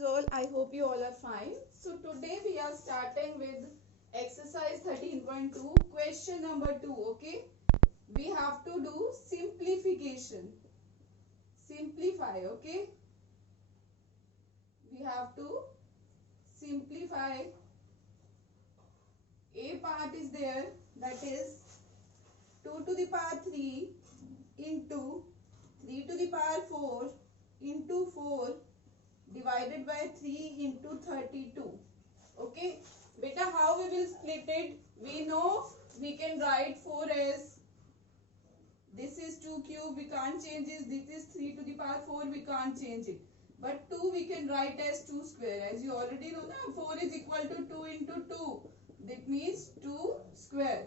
is all. I hope you all are fine. So today we are starting with exercise 13.2, question number 2. Okay, we have to do simplification. Simplify. Okay, we have to simplify. A part is there, that is 2 to the power 3 into 3 to the power 4 into 4 divided by 3 into 32. Okay, beta, how we will split it? We know we can write 4 as, this is 2 cube, we can't change it. This is 3 to the power 4, we can't change it. But 2 we can write as 2 square. As you already know, 4 is equal to 2 into 2. That means 2 square.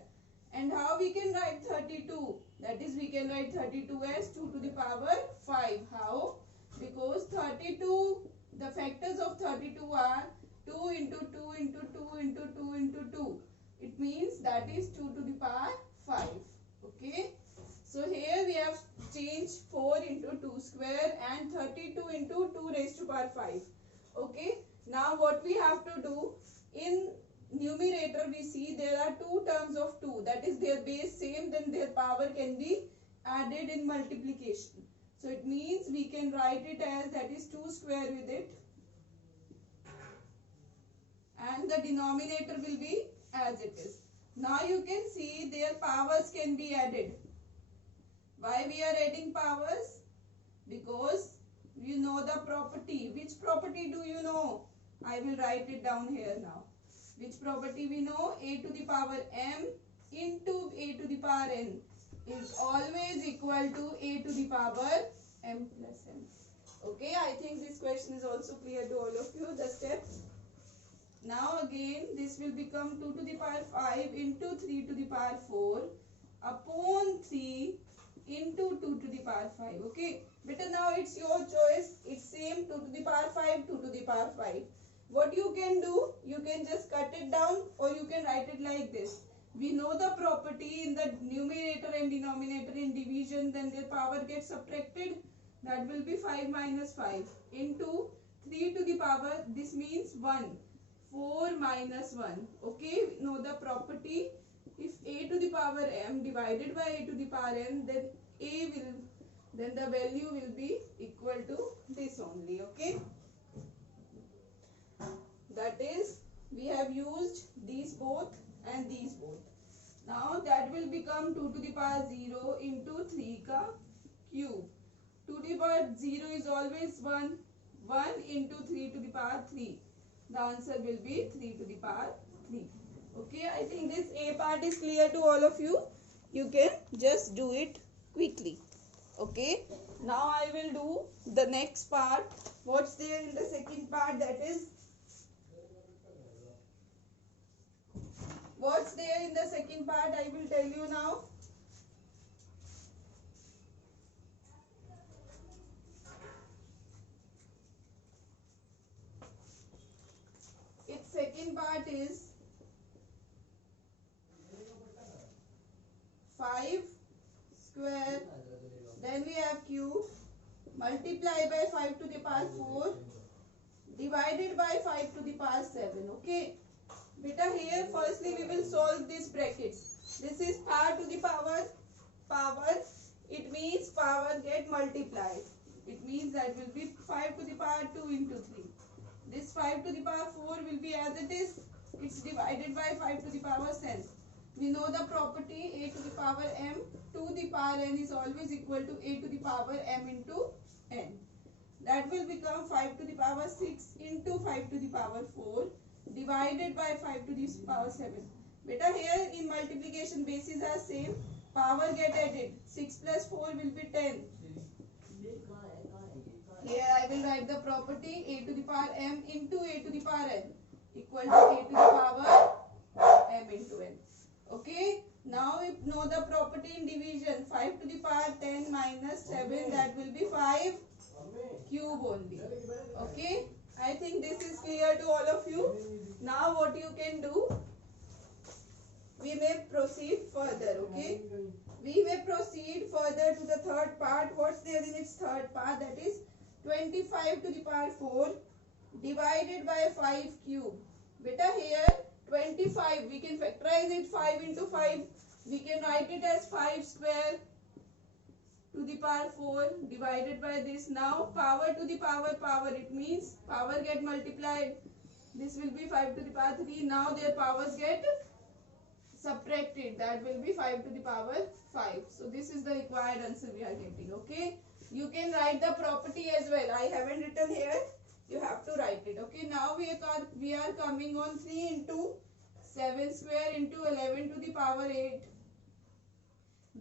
And how we can write 32? That is, we can write 32 as 2 to the power 5. How? Because 32, the factors of 32 are 2 into 2 into 2 into 2 into 2. It means that is 2 to the power 5. Okay. So here we have changed 4 into 2 square and 32 into 2 raised to power 5. Okay. Now what we have to do, in numerator we see there are two terms of 2. That is, their base same, then their power can be added in multiplication. So it means we can write it as, that is 2 square with it, and the denominator will be as it is. Now you can see their powers can be added. Why we are adding powers? Because you know the property. Which property do you know? I will write it down here now. Which property we know? A to the power m into a to the power n is always equal to a to the power m plus n. Okay, I think this question is also clear to all of you, the steps. Now again, this will become 2 to the power 5 into 3 to the power 4 upon 3 into 2 to the power 5. Okay, better, now it's your choice. It's same, 2 to the power 5, 2 to the power 5. What you can do, you can just cut it down or you can write it like this. We know the property in the numerator and denominator in division, then their power gets subtracted. That will be 5 minus 5 into 3 to the power, this means 1. 4 minus 1. Okay, we know the property. If a to the power m divided by a to the power n, then then the value will be equal to this only. Okay, that is, we have used these both and these both. Now that will become 2 to the power 0 into 3 ka cube. 2 to the power 0 is always 1. 1 into 3 to the power 3. The answer will be 3 to the power 3. Okay, I think this A part is clear to all of you. You can just do it quickly. Okay, now I will do the next part. What's there in the second part? That is, what's there in the second part, I will tell you now. Its second part is 5 square, then we have cube, multiply by 5 to the power 4 divided by 5 to the power 7. Okay, beta, here firstly we will solve this bracket. This is power to the power, it means power get multiplied. It means that will be 5 to the power 2 into 3. This 5 to the power 4 will be as it is. It's divided by 5 to the power 7. We know the property, a to the power m to the power n is always equal to a to the power m into n. That will become 5 to the power 6 into 5 to the power 4 divided by 5 to the power 7. Beta, here in multiplication bases are same. Power get added. 6 plus 4 will be 10. Here I will write the property, a to the power m into a to the power n equal to a to the power m into n. Okay, now we know the property in division. 5 to the power 10 minus 7, that will be 5 cube only. Okay, I think this is clear to all of you. Now what you can do, we may proceed further. Okay, we may proceed further to the third part. What's there in its third part? That is 25 to the power 4 divided by 5 cube. Beta here 25, we can factorize it 5 into 5. We can write it as 5 square to the power 4 divided by this. Now power to the power, it means power get multiplied. This will be 5 to the power 3. Now their powers get subtracted. That will be 5 to the power 5. So this is the required answer we are getting. Okay. You can write the property as well. I haven't written here. You have to write it. Okay. Now we are coming on 3 into 7 square into 11 to the power 8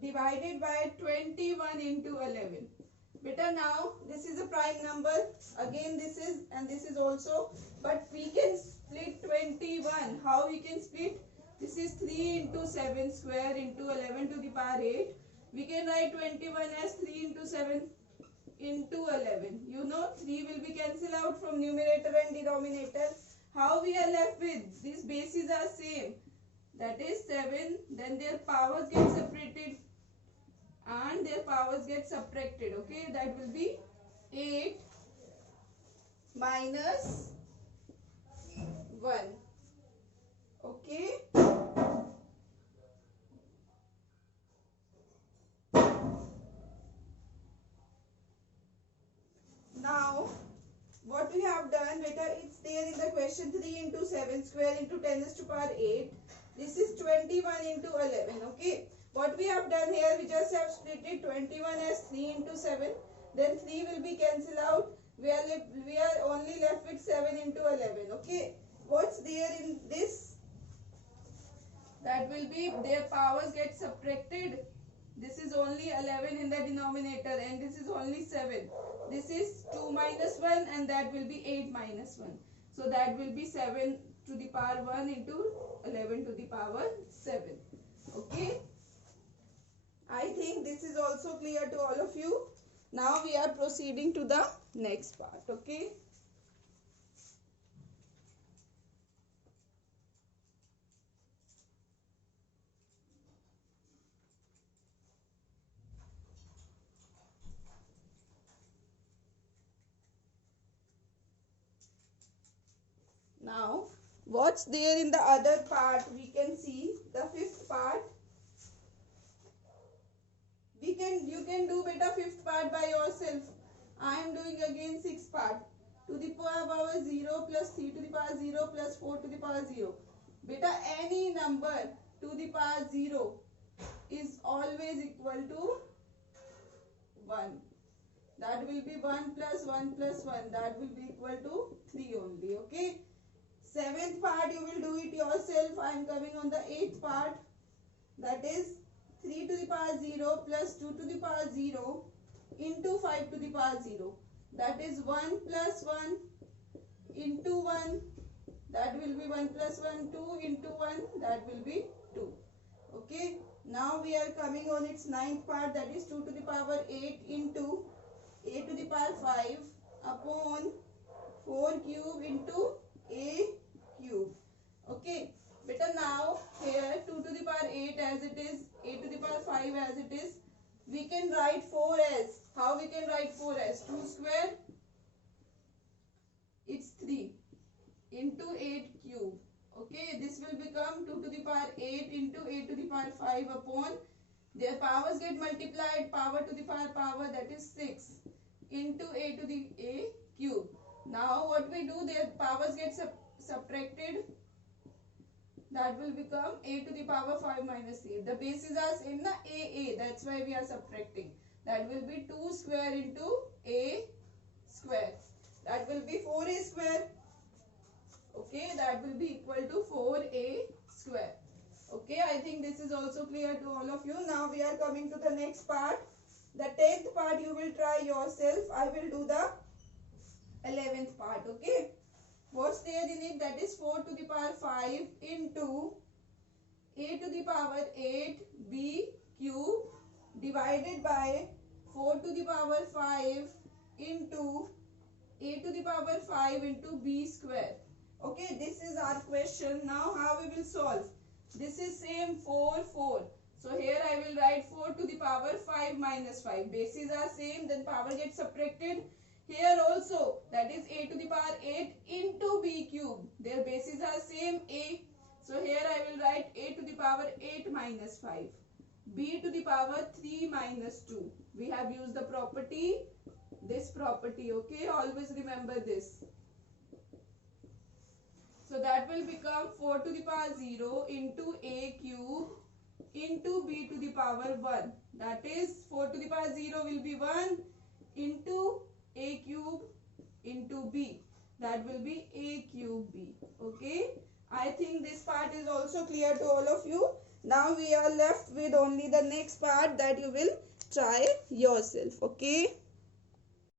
divided by 21 into 11. Beta, now this is a prime number. Again this is and this is also. But we can split 21. How we can split? This is 3 into 7 square into 11 to the power 8. We can write 21 as 3 into 7 into 11. You know 3 will be cancelled out from numerator and denominator. How we are left with? These bases are same. That is 7. Then their powers get separated and their powers get subtracted. Okay. That will be 8 minus 1. Okay. Now what we have done, beta, it's there in the question, 3 into 7 square into 10 raised to power 8. This is 21 into 11. Okay. What we have done here, we just have split it 21 as 3 into 7. Then 3 will be cancelled out. We are only left with 7 into 11. Okay. What's there in this? That will be their powers get subtracted. This is only 11 in the denominator and this is only 7. This is 2 minus 1 and that will be 8 minus 1. So that will be 7 to the power 1 into 11 to the power 7. Okay. I think this is also clear to all of you. Now we are proceeding to the next part. Okay. Now, what's there in the other part? We can see the fifth part. You can do beta fifth part by yourself. I am doing again sixth part. To the power 0 plus 3 to the power 0 plus 4 to the power 0. Beta, any number to the power 0 is always equal to 1. That will be 1 plus 1 plus 1. That will be equal to 3 only. Okay. Seventh part you will do it yourself. I am coming on the eighth part. That is 3 to the power 0 plus 2 to the power 0 into 5 to the power 0. That is 1 plus 1 into 1. That will be 1 plus 1. 2 into 1. That will be 2. Okay. Now we are coming on its ninth part. That is 2 to the power 8 into a to the power 5 upon 4 cube into a cube. Okay. Better now here 2 to the power 8 as it is, a to the power 5 as it is. We can write 4 as. How we can write 4 as? 2 square. It's 3 into 8 cube. Okay. This will become 2 to the power 8 into a to the power 5 upon. Their powers get multiplied. Power to the power, that is 6 into a to the a cube. Now what we do, their powers get subtracted. That will become a to the power 5 minus a. The bases are same, na? A. That's why we are subtracting. That will be 2 square into a square. That will be 4a square. Okay, that will be equal to 4a square. Okay, I think this is also clear to all of you. Now we are coming to the next part. The 10th part you will try yourself. I will do the 11th part. Okay. What's there in it? That is 4 to the power 5 into a to the power 8 b cube divided by 4 to the power 5 into a to the power 5 into b square. Okay, this is our question. Now how we will solve? This is same 4, 4. So here I will write 4 to the power 5 minus 5. Bases are same, then power gets subtracted. Here also, that is a to the power 8 into b cube. Their bases are same a. So here I will write a to the power 8 minus 5. B to the power 3 minus 2. We have used the property, this property, okay? Always remember this. So that will become 4 to the power 0 into a cube into b to the power 1. That is 4 to the power 0 will be 1 into a cube into b. That will be a cube b. Okay? I think this part is also clear to all of you. Now we are left with only the next part that you will try yourself. Okay?